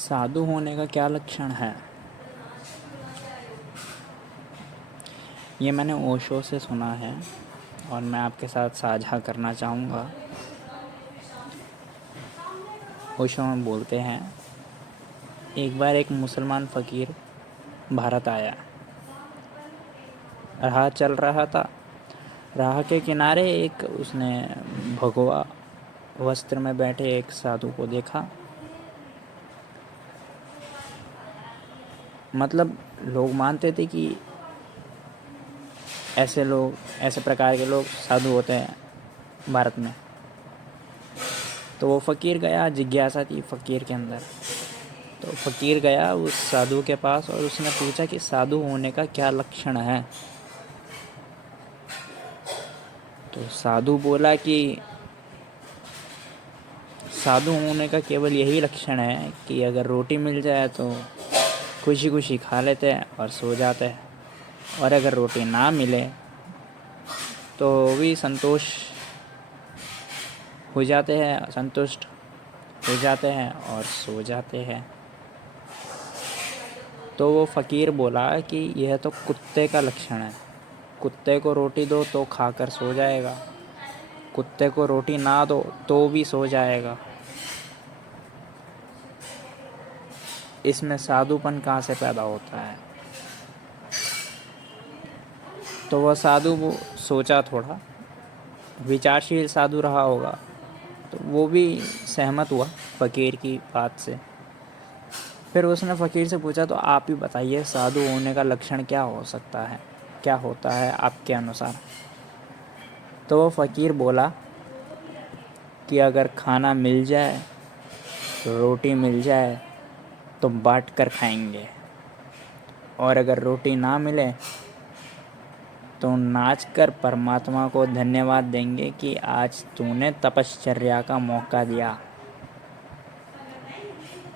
साधु होने का क्या लक्षण है? ये मैंने ओशो से सुना है और मैं आपके साथ साझा करना चाहूँगा। ओशो में बोलते हैं, एक बार एक मुसलमान फ़कीर भारत आया। राह चल रहा था। राह के किनारे एक उसने भगवा वस्त्र में बैठे एक साधु को देखा। मतलब लोग मानते थे कि ऐसे प्रकार के लोग साधु होते हैं भारत में। तो वो फ़कीर गया, जिज्ञासा थी फ़कीर के अंदर। तो फ़कीर गया उस साधु के पास और उसने पूछा कि साधु होने का क्या लक्षण है। तो साधु बोला कि साधु होने का केवल यही लक्षण है कि अगर रोटी मिल जाए तो खुशी खुशी खा लेते हैं और सो जाते हैं, और अगर रोटी ना मिले तो भी संतुष्ट हो जाते हैं और सो जाते हैं। तो वो फ़कीर बोला कि यह तो कुत्ते का लक्षण है। कुत्ते को रोटी दो तो खाकर सो जाएगा, कुत्ते को रोटी ना दो तो भी सो जाएगा। इसमें साधुपन कहाँ से पैदा होता है? तो वह साधु वो सोचा, थोड़ा विचारशील साधु रहा होगा, तो वो भी सहमत हुआ फ़कीर की बात से। फिर उसने फ़कीर से पूछा, तो आप ही बताइए साधु होने का लक्षण क्या हो सकता है, क्या होता है आपके अनुसार? तो वो फ़कीर बोला कि अगर खाना मिल जाए, तो रोटी मिल जाए तो बांट कर खाएंगे, और अगर रोटी ना मिले तो नाच कर परमात्मा को धन्यवाद देंगे कि आज तूने तपश्चर्या का मौका दिया।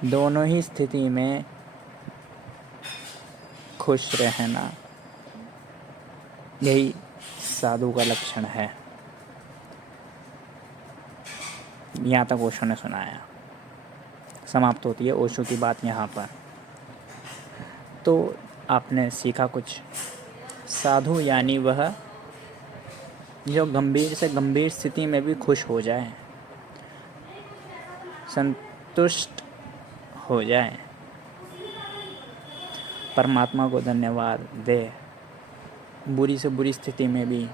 दोनों ही स्थिति में खुश रहना, यही साधु का लक्षण है। यहाँ तक ओशो ने सुनाया। समाप्त होती है ओशो की बात यहाँ पर। तो आपने सीखा कुछ। साधु यानी वह जो गंभीर से गंभीर स्थिति में भी खुश हो जाए, संतुष्ट हो जाए, परमात्मा को धन्यवाद दे, बुरी से बुरी स्थिति में भी,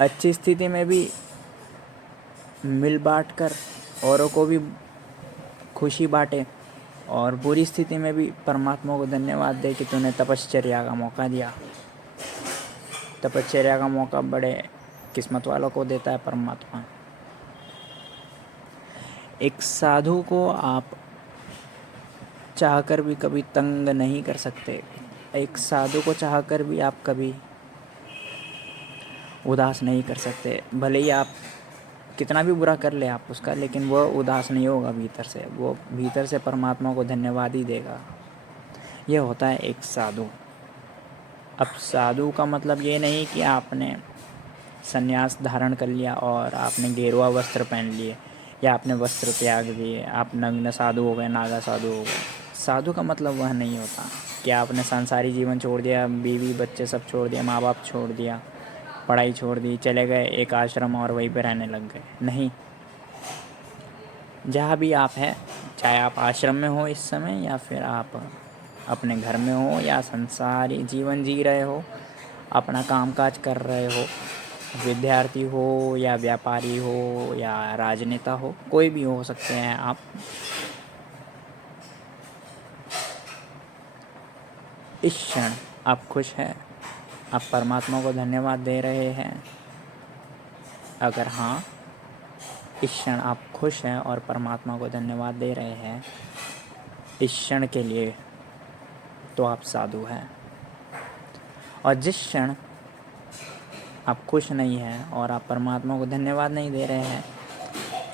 अच्छी स्थिति में भी मिल बांट कर औरों को भी खुशी बांटे, और बुरी स्थिति में भी परमात्मा को धन्यवाद दे कि तूने तपश्चर्या का मौका दिया। तपश्चर्या का मौका बड़े किस्मत वालों को देता है परमात्मा। एक साधु को आप चाहकर भी कभी तंग नहीं कर सकते। एक साधु को चाहकर भी आप कभी उदास नहीं कर सकते। भले ही आप कितना भी बुरा कर ले आप उसका, लेकिन वह उदास नहीं होगा भीतर से। वो भीतर से परमात्मा को धन्यवाद ही देगा। यह होता है एक साधु। अब साधु का मतलब ये नहीं कि आपने संन्यास धारण कर लिया और आपने गेरुआ वस्त्र पहन लिए, या आपने वस्त्र त्याग दिए, आप नग्न साधु हो गए, नागा साधु हो गए। साधु का मतलब वह नहीं होता कि आपने सांसारिक जीवन छोड़ दिया, बीवी बच्चे सब छोड़ दिया, माँ बाप छोड़ दिया, पढ़ाई छोड़ दी, चले गए एक आश्रम और वहीं पे रहने लग गए। नहीं, जहाँ भी आप हैं, चाहे आप आश्रम में हो इस समय, या फिर आप अपने घर में हो, या संसारी जीवन जी रहे हो, अपना कामकाज कर रहे हो, विद्यार्थी हो या व्यापारी हो या राजनेता हो, कोई भी हो सकते हैं आप। इस क्षण आप खुश हैं, आप परमात्मा को धन्यवाद दे रहे हैं? अगर हाँ, इस क्षण आप खुश हैं और परमात्मा को धन्यवाद दे रहे हैं इस क्षण के लिए, तो आप साधु हैं। और जिस क्षण आप खुश नहीं हैं और आप परमात्मा को धन्यवाद नहीं दे रहे हैं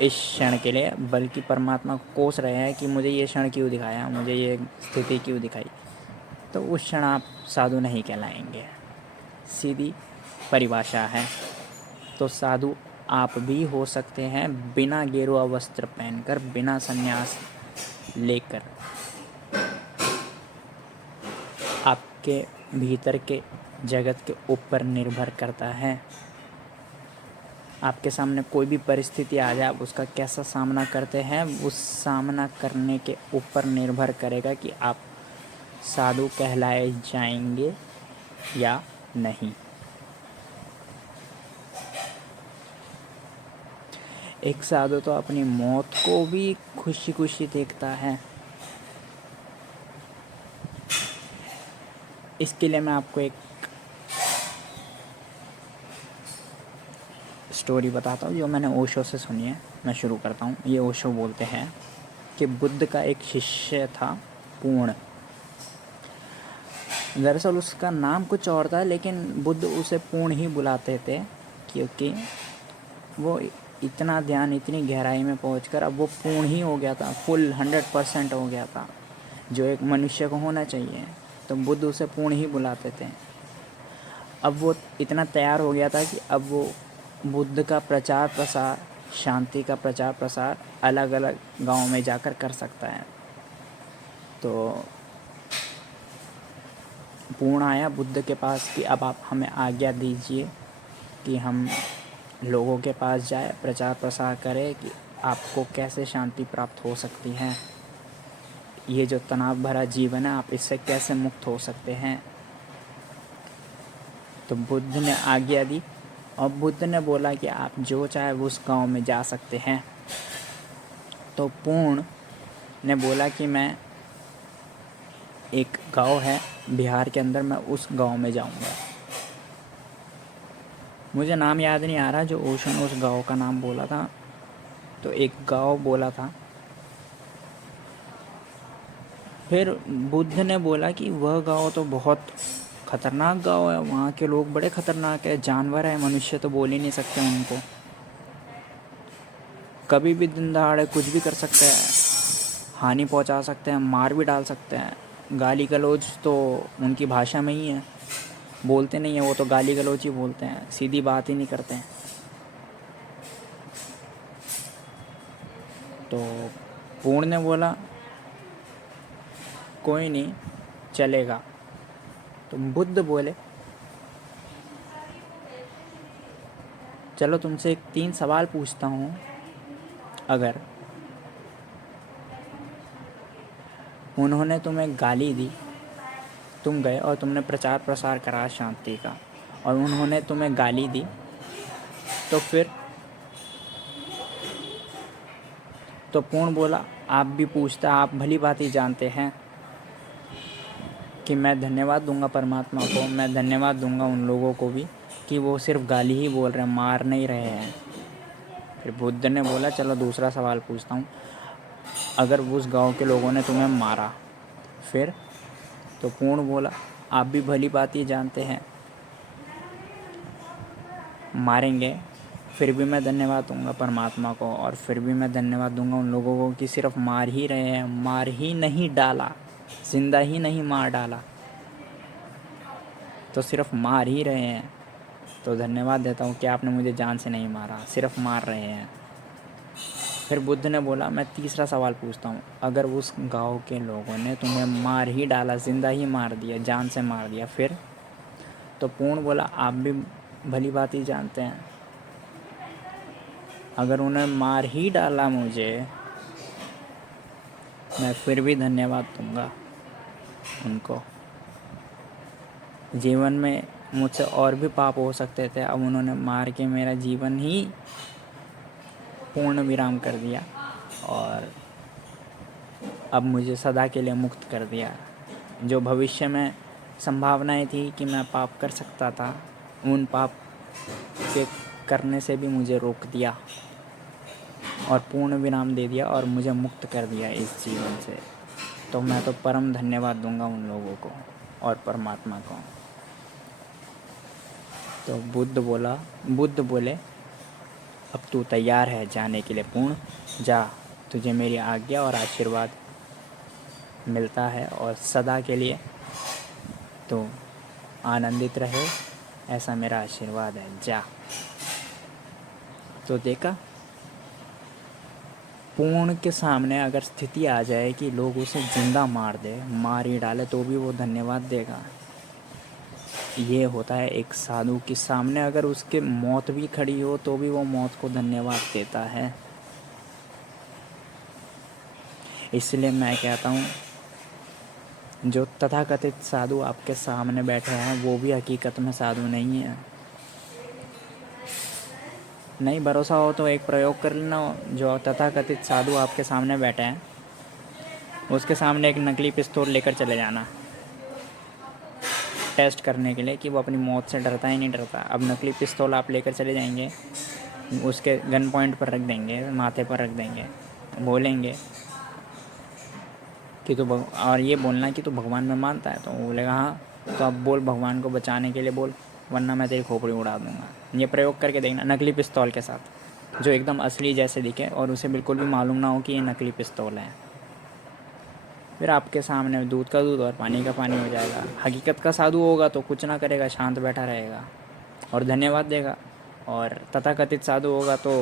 इस क्षण के लिए, बल्कि परमात्मा को कोस रहे हैं कि मुझे ये क्षण क्यों दिखाया, मुझे ये स्थिति क्यों दिखाई, तो उस क्षण आप साधु नहीं कहलाएंगे। सीधी परिभाषा है। तो साधु आप भी हो सकते हैं बिना गेरुआ वस्त्र पहनकर, बिना संन्यास लेकर। आपके भीतर के जगत के ऊपर निर्भर करता है। आपके सामने कोई भी परिस्थिति आ जाए, आप उसका कैसा सामना करते हैं, उस सामना करने के ऊपर निर्भर करेगा कि आप साधु कहलाए जाएंगे या नहीं। एक साधु तो अपनी मौत को भी खुशी खुशी देखता है। इसके लिए मैं आपको एक स्टोरी बताता हूँ जो मैंने ओशो से सुनी है। मैं शुरू करता हूँ। ये ओशो बोलते हैं कि बुद्ध का एक शिष्य था, पूर्ण। दरअसल उसका नाम कुछ और था, लेकिन बुद्ध उसे पूर्ण ही बुलाते थे, क्योंकि वो इतना ध्यान, इतनी गहराई में पहुंचकर अब वो पूर्ण ही हो गया था, फुल 100% हो गया था, जो एक मनुष्य को होना चाहिए। तो बुद्ध उसे पूर्ण ही बुलाते थे। अब वो इतना तैयार हो गया था कि अब वो बुद्ध का प्रचार प्रसार, शांति का प्रचार प्रसार अलग अलग गांव में जाकर कर सकता है। तो पूर्ण आया बुद्ध के पास कि अब आप हमें आज्ञा दीजिए कि हम लोगों के पास जाए, प्रचार प्रसार करें कि आपको कैसे शांति प्राप्त हो सकती है, ये जो तनाव भरा जीवन है आप इससे कैसे मुक्त हो सकते हैं। तो बुद्ध ने आज्ञा दी और बुद्ध ने बोला कि आप जो चाहे उस गांव में जा सकते हैं। तो पूर्ण ने बोला कि मैं, एक गांव है बिहार के अंदर, मैं उस गांव में जाऊंगा। मुझे नाम याद नहीं आ रहा जो ओशो ने उस गांव का नाम बोला था। तो एक गांव बोला था। फिर बुद्ध ने बोला कि वह गांव तो बहुत ख़तरनाक गांव है, वहाँ के लोग बड़े ख़तरनाक है, जानवर है, मनुष्य तो बोल ही नहीं सकते उनको, कभी भी दिन दहाड़े कुछ भी कर सकते हैं, हानि पहुंचा सकते हैं, मार भी डाल सकते हैं। गाली गलौज तो उनकी भाषा में ही है, बोलते नहीं है वो तो गाली गलौज ही बोलते हैं, सीधी बात ही नहीं करते हैं। तो पूर्ण ने बोला कोई नहीं, चलेगा। तो बुद्ध बोले चलो तुमसे एक 3 सवाल पूछता हूँ, अगर उन्होंने तुम्हें गाली दी, तुम गए और तुमने प्रचार प्रसार करा शांति का, और उन्होंने तुम्हें गाली दी, तो फिर? तो पूर्ण बोला आप भी पूछता, आप भली बात ही जानते हैं कि मैं धन्यवाद दूंगा परमात्मा को, मैं धन्यवाद दूंगा उन लोगों को भी कि वो सिर्फ गाली ही बोल रहे हैं, मार नहीं रहे हैं। फिर बुद्ध ने बोला चलो दूसरा सवाल पूछता हूँ, अगर उस गांव के लोगों ने तुम्हें मारा फिर? तो पूर्ण बोला आप भी भली बात ही जानते हैं, मारेंगे फिर भी मैं धन्यवाद दूंगा परमात्मा को, और फिर भी मैं धन्यवाद दूंगा उन लोगों को कि सिर्फ मार ही रहे हैं, मार ही नहीं डाला, जिंदा ही नहीं मार डाला, तो सिर्फ मार ही रहे हैं। तो धन्यवाद देता हूँ कि आपने मुझे जान से नहीं मारा, सिर्फ मार रहे हैं। फिर बुद्ध ने बोला मैं तीसरा सवाल पूछता हूँ, अगर उस गांव के लोगों ने तुम्हें मार ही डाला, जिंदा ही मार दिया, जान से मार दिया, फिर? तो पूर्ण बोला आप भी भली बात ही जानते हैं, अगर उन्हें मार ही डाला मुझे, मैं फिर भी धन्यवाद दूंगा उनको। जीवन में मुझसे और भी पाप हो सकते थे, अब उन्होंने मार के मेरा जीवन ही पूर्ण विराम कर दिया और अब मुझे सदा के लिए मुक्त कर दिया। जो भविष्य में संभावनाएं थी कि मैं पाप कर सकता था, उन पाप के करने से भी मुझे रोक दिया और पूर्ण विराम दे दिया और मुझे मुक्त कर दिया इस जीवन से। तो मैं तो परम धन्यवाद दूंगा उन लोगों को और परमात्मा को। तो बुद्ध बोले अब तू तैयार है जाने के लिए पूर्ण, जा, तुझे मेरी आज्ञा और आशीर्वाद मिलता है और सदा के लिए तो आनंदित रहे, ऐसा मेरा आशीर्वाद है, जा। तो देखा, पूर्ण के सामने अगर स्थिति आ जाए कि लोग उसे जिंदा मार ही डाले तो भी वो धन्यवाद देगा। ये होता है एक साधु के सामने अगर उसके मौत भी खड़ी हो तो भी वो मौत को धन्यवाद देता है। इसलिए मैं कहता हूँ, जो तथाकथित साधु आपके सामने बैठे हैं वो भी हकीकत में साधु नहीं है। नहीं भरोसा हो तो एक प्रयोग कर लेना। जो तथाकथित साधु आपके सामने बैठे हैं उसके सामने एक नकली पिस्तौल लेकर चले जाना, टेस्ट करने के लिए कि वो अपनी मौत से डरता है नहीं डरता। अब नकली पिस्तौल आप लेकर चले जाएंगे, उसके गन पॉइंट पर रख देंगे, माथे पर रख देंगे, बोलेंगे कि तो और ये बोलना कि तू भगवान में मानता है, तो वो बोलेगा हाँ। तो अब बोल भगवान को बचाने के लिए बोल, वरना मैं तेरी खोपड़ी उड़ा दूँगा। ये प्रयोग करके देखना नकली पिस्तौल के साथ, जो एकदम असली जैसे दिखे और उसे बिल्कुल भी मालूम ना हो कि ये नकली पिस्तौल है। फिर आपके सामने दूध का दूध और पानी का पानी हो जाएगा। हकीकत का साधु होगा तो कुछ ना करेगा, शांत बैठा रहेगा और धन्यवाद देगा। और तथाकथित साधु होगा तो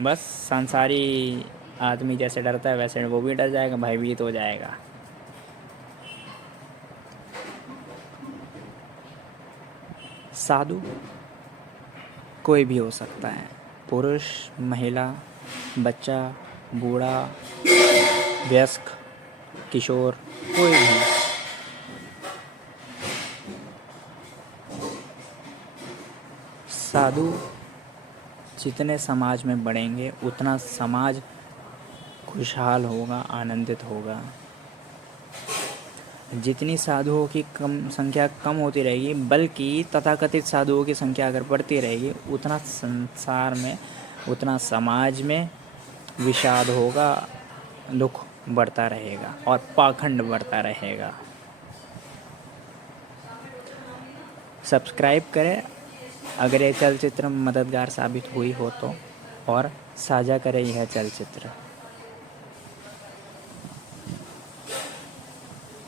बस संसारी आदमी जैसे डरता है वैसे वो भी डर जाएगा, भयभीत हो जाएगा। साधु कोई भी हो सकता है, पुरुष, महिला, बच्चा, बूढ़ा, वयस्क, किशोर, कोई भी। साधु जितने समाज में बढ़ेंगे उतना समाज खुशहाल होगा, आनंदित होगा। जितनी साधुओं की संख्या कम होती रहेगी, बल्कि तथाकथित साधुओं की संख्या अगर बढ़ती रहेगी, उतना संसार में, उतना समाज में विषाद होगा, दुख बढ़ता रहेगा और पाखंड बढ़ता रहेगा। सब्सक्राइब करें अगर ये चलचित्र मददगार साबित हुई हो तो, और साझा करें यह चलचित्र।